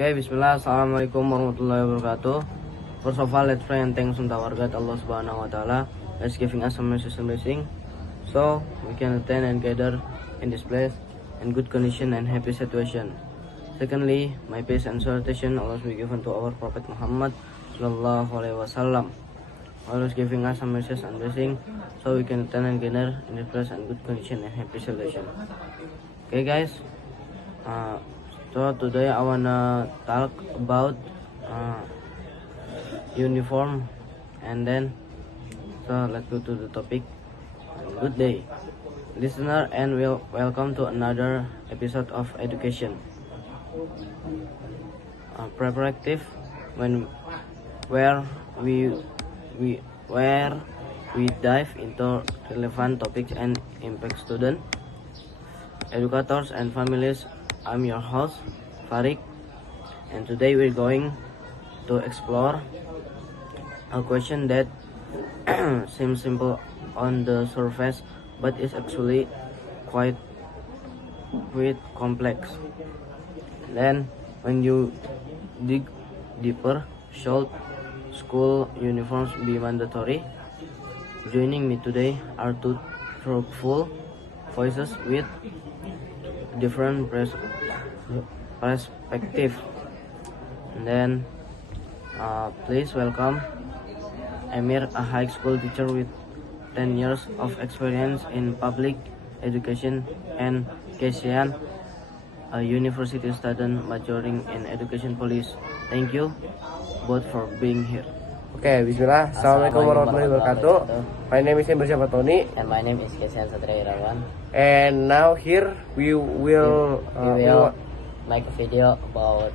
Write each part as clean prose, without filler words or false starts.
Okay, bismillah, assalamualaikum warahmatullahi wabarakatuh. First of all, let's pray and thanks unto our God, Allah subhanahu wa ta'ala, that's giving us some mercy and blessing, so we can attend and gather in this place in good condition and happy situation. Secondly, my peace and salutation always be given to our Prophet Muhammad sallallahu alaihi wasallam, always giving us some mercy and blessing, so we can attend and gather in this place in good condition and happy situation. Okay, guys. So today I wanna talk about uniform, and then so let's go to the topic. Good day, listener, and welcome to another episode of education. Preparative, where we dive into relevant topics and impact student, educators, and families. I'm your host, Farik, and today we're going to explore a question that seems simple on the surface, but is actually quite complex. Then, when you dig deeper, should school uniforms be mandatory? Joining me today are two thoughtful voices with different perspective. And then please welcome Emir, a high school teacher with 10 years of experience in public education, and Kesian, a university student majoring in education policy. Thank you both for being here. Okay, bismillah. Assalamualaikum warahmatullahi wabarakatuh. My name is Emir Syaffatoni. And my name is Kesian Satria Irawan. And now here we will make a video about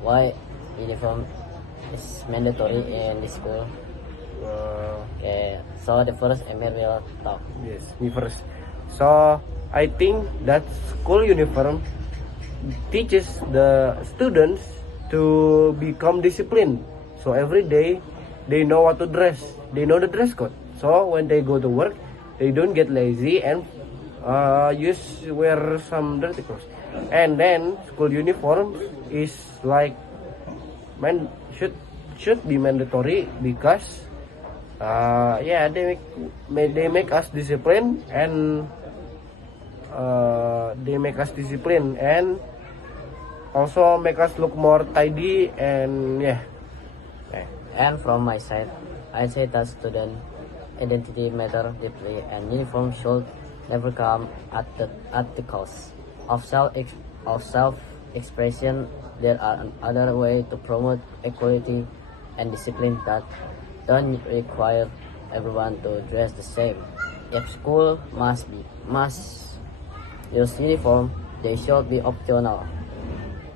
why uniform is mandatory in the school. Okay, so the first Emir will talk. Yes, me first. So I think that school uniform teaches the students to become disciplined. So every day they know what to dress. They know the dress code. So when they go to work, they don't get lazy and wear some dirty clothes. And then school uniform is like should be mandatory because they make us disciplined, and also make us look more tidy, and And from my side, I say that student identity matter deeply, and uniform should never come at the cost of self-expression. There are other way to promote equality and discipline that don't require everyone to dress the same. If school must use uniform, they should be optional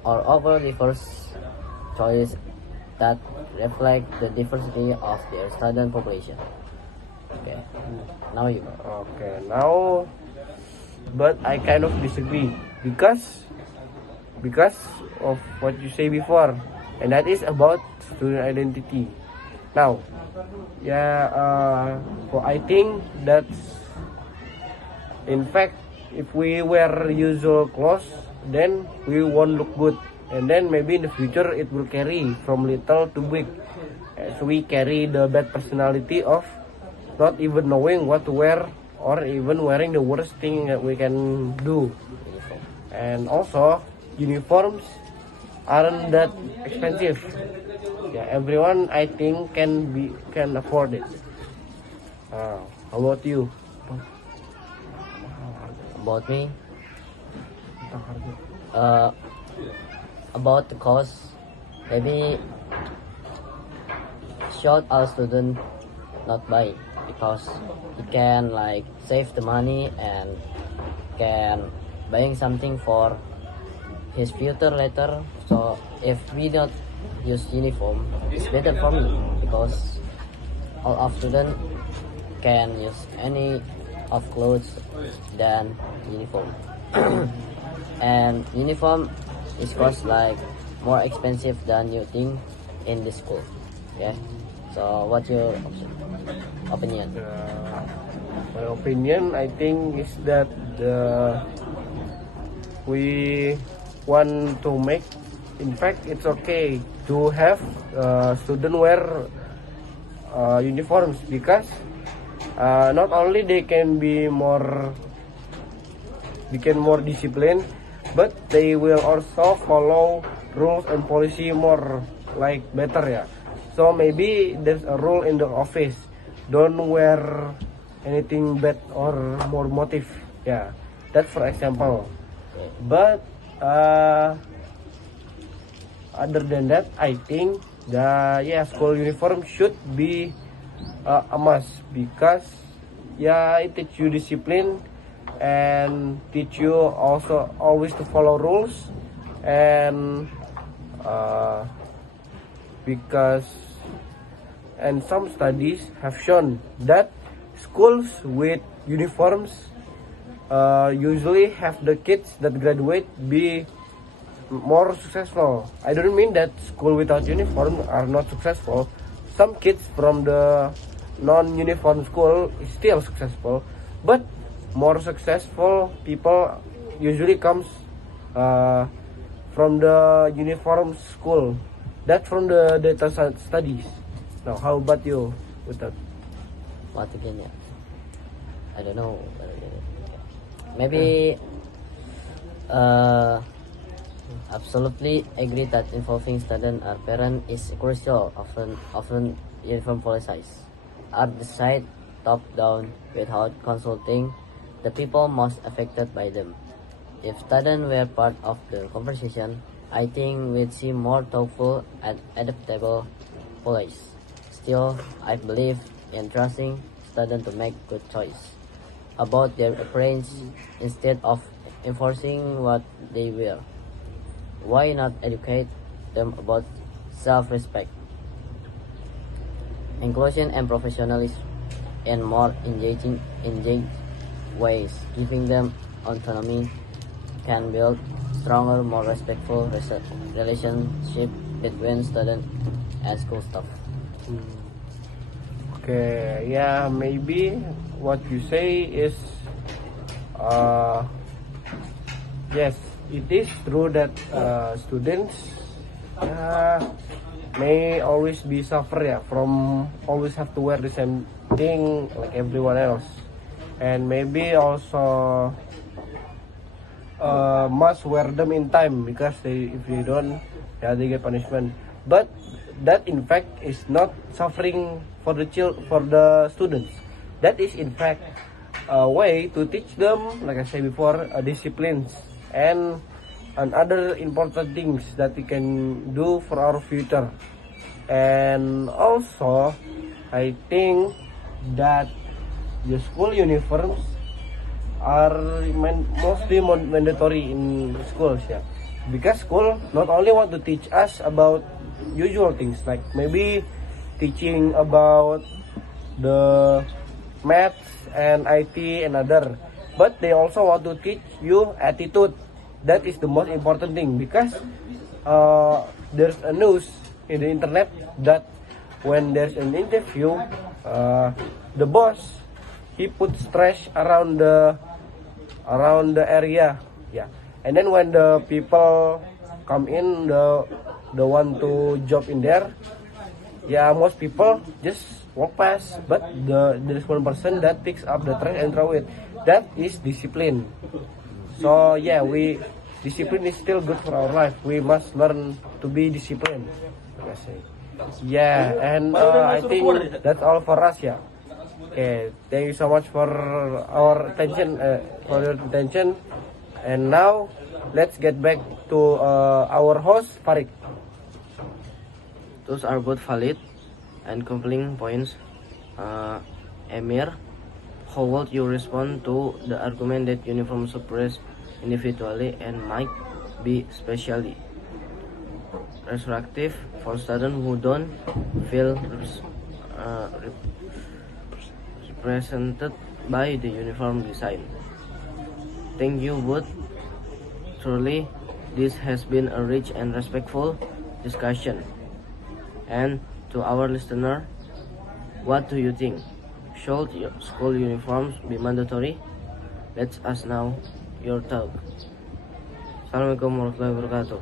or offer diverse choice that reflect the diversity of their student population. Okay, now you. Okay, now, but I kind of disagree because of what you say before, and that is about student identity. Now, I think that in fact, if we wear usual clothes, then we won't look good. And then maybe in the future it will carry from little to big, as we carry the bad personality of not even knowing what to wear, or even wearing the worst thing that we can do. And also uniforms aren't that expensive. Everyone I think can afford it. How about you? About me, about the cost, maybe should our student not buy, because he can like save the money and can buying something for his future later. So if we don't use uniform, it's better for me, because all of student can use any of clothes than uniform. And uniform is cost like more expensive than you think in the school. Yeah. So what's your opinion? My opinion, I think, is that we want to make in fact it's okay to have student wear uniforms, because not only they can be more disciplined, but they will also follow rules and policy more like better, yeah. So maybe there's a rule in the office, don't wear anything bad or more motive, yeah, that's for example. But other than that, I think the school uniform should be a must, because it teach you discipline and teach you also always to follow rules, and because and some studies have shown that schools with uniforms usually have the kids that graduate be more successful. I don't mean that school without uniform are not successful. Some kids from the non-uniform school is still successful, but more successful people usually comes from the uniform school. That's from the data studies. Now, how about you with that? What again? Yeah, I don't know. Maybe absolutely agree that involving student or parent is crucial. Often uniform policies are decided top down without consulting the people most affected by them. If students were part of the conversation, I think we'd see more thoughtful and adaptable policies. Still, I believe in trusting students to make good choice about their appearance instead of enforcing what they wear. Why not educate them about self-respect, inclusion, and professionalism in more engaging ways? Giving them autonomy can build stronger, more respectful relationship between student and school staff. Okay, maybe what you say is yes, it is true that students may always be suffer from always have to wear the same thing like everyone else, and maybe also must wear them in time, because if they don't, they get punishment. But that in fact is not suffering for the students. That is in fact a way to teach them, like I said before, disciplines and other important things that we can do for our future. And also, I think that the school uniforms are mostly mandatory in schools, because school not only want to teach us about usual things like maybe teaching about the maths and IT and other, but they also want to teach you attitude. That is the most important thing, because there's a news in the internet that when there's an interview, the boss, he puts trash around the area, and then when the people come in, the one to job in there, most people just walk past, but there's one person that picks up the trash and throw it. That is discipline. So discipline is still good for our life. We must learn to be disciplined, like I say. And I think that's all for us. Okay, thank you so much for our attention, for your attention. And now let's get back to our host Farid. Those are both valid and compelling points. Emir, how would you respond to the argument that uniforms suppress individually and might be specially restrictive for students who don't feel represented by the uniform design? Thank you both. Truly, this has been a rich and respectful discussion. And to our listener, what do you think? Should school uniforms be mandatory? Let us know your thought. Assalamualaikum warahmatullahi wabarakatuh.